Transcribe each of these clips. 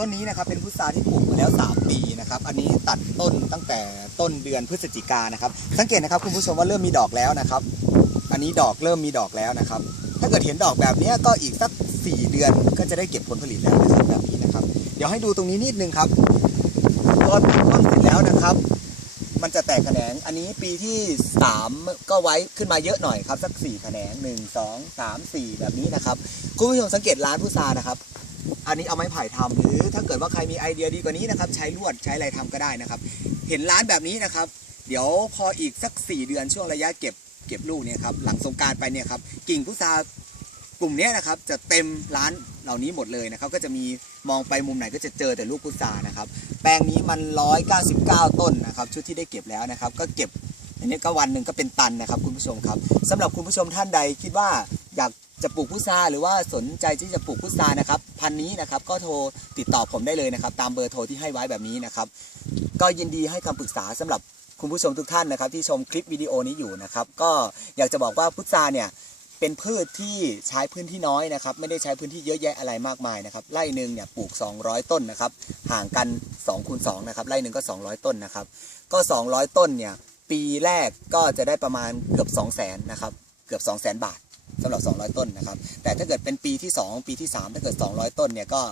ต้นนี้นะครับเป็นพุทราที่ปลูกมาแล้ว 3 ปีนะครับอันนี้ตัดต้นตั้งแต่ต้นเดือนพฤศจิกานะครับสังเกตนะครับคุณผู้ชมว่าเริ่มมีดอกแล้วนะครับ อันนี้ดอกเริ่มมีดอกแล้วนะครับ ถ้าเกิดเห็นดอกแบบนี้ก็อีกสัก 4 เดือนก็จะได้เก็บผลผลิตแล้วนะครับแบบนี้นะครับ เดี๋ยวให้ดูตรงนี้นิดนึงครับพอต้นเสร็จแล้วนะครับ มันจะแตกแขนงอันนี้ปีที่ 3 ก็ไว้ขึ้นมาเยอะหน่อยครับสัก4แขนง1 2 3 4 แบบนี้นะครับคุณผู้ชมสังเกตร้านพุทรานะครับ อันนี้เอาไม้ไผ่ทำหรือถ้าเกิดว่าใครมีไอเดียดีกว่านี้นะครับ ใช้ลวดใช้อะไรทำก็ได้นะครับ เห็นร้านแบบนี้นะครับ เดี๋ยวพออีกสัก 4 เดือนช่วงระยะเก็บเก็บลูกเนี่ยครับหลังสงการไปเนี่ยครับกิ่งพุทรากลุ่มเนี้ยนะครับจะเต็มร้านเหล่านี้หมดเลยนะครับ ก็จะมีมองไปมุมไหนก็จะเจอแต่ลูกพุทรานะครับ แปลงนี้มัน 199 ต้นนะครับ ชุดที่ได้เก็บแล้วนะครับ ก็เก็บอันนี้ก็วันหนึ่งก็เป็นตันนะครับคุณผู้ชมครับสำหรับคุณผู้ชมท่านใดคิดว่า อยากจะปลูกพุทราหรือว่าสนใจที่จะปลูกพุทรานะครับพันนี้นะครับก็โทรติดต่อผมได้เลยนะครับ ตามเบอร์โทรที่ให้ไว้แบบนี้นะครับ ก็ยินดีให้คำปรึกษาสำหรับคุณผู้ชมทุกท่านนะครับ ที่ชมคลิปวิดีโอนี้อยู่นะครับ ก็อยากจะบอกว่าพุทราเนี่ยเป็นพืชที่ใช้พื้นที่น้อยนะครับ ไม่ได้ใช้พื้นที่เยอะแยะอะไรมากมายนะครับไร่หนึ่งเนี่ยปลูก 200 ต้นนะครับ ห่างกัน2คูณ2นะครับไร่หนึ่งก็ 200 ต้นนะครับ ก็ 200 ต้นเนี่ยปีแรกก็จะได้ประมาณเกือบ 2 0 0 0 0นนะครับเกือบ 2 0 0 0 0 0 บาท สำหรับ 200 ต้นนะครับ แต่ถ้าเกิดเป็นปีที่ 2 ปีที่ 3 ถ้าเกิด 200 ต้นเนี่ยก็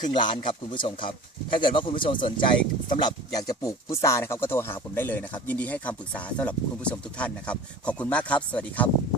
ครึ่งล้านครับคุณผู้ชมครับ ถ้าเกิดว่าคุณผู้ชมสนใจสำหรับอยากจะปลูกพุทรานะครับก็โทรหาผมได้เลยนะครับ ยินดีให้คำปรึกษาสำหรับคุณผู้ชมทุกท่านนะครับ ขอบคุณมากครับ สวัสดีครับ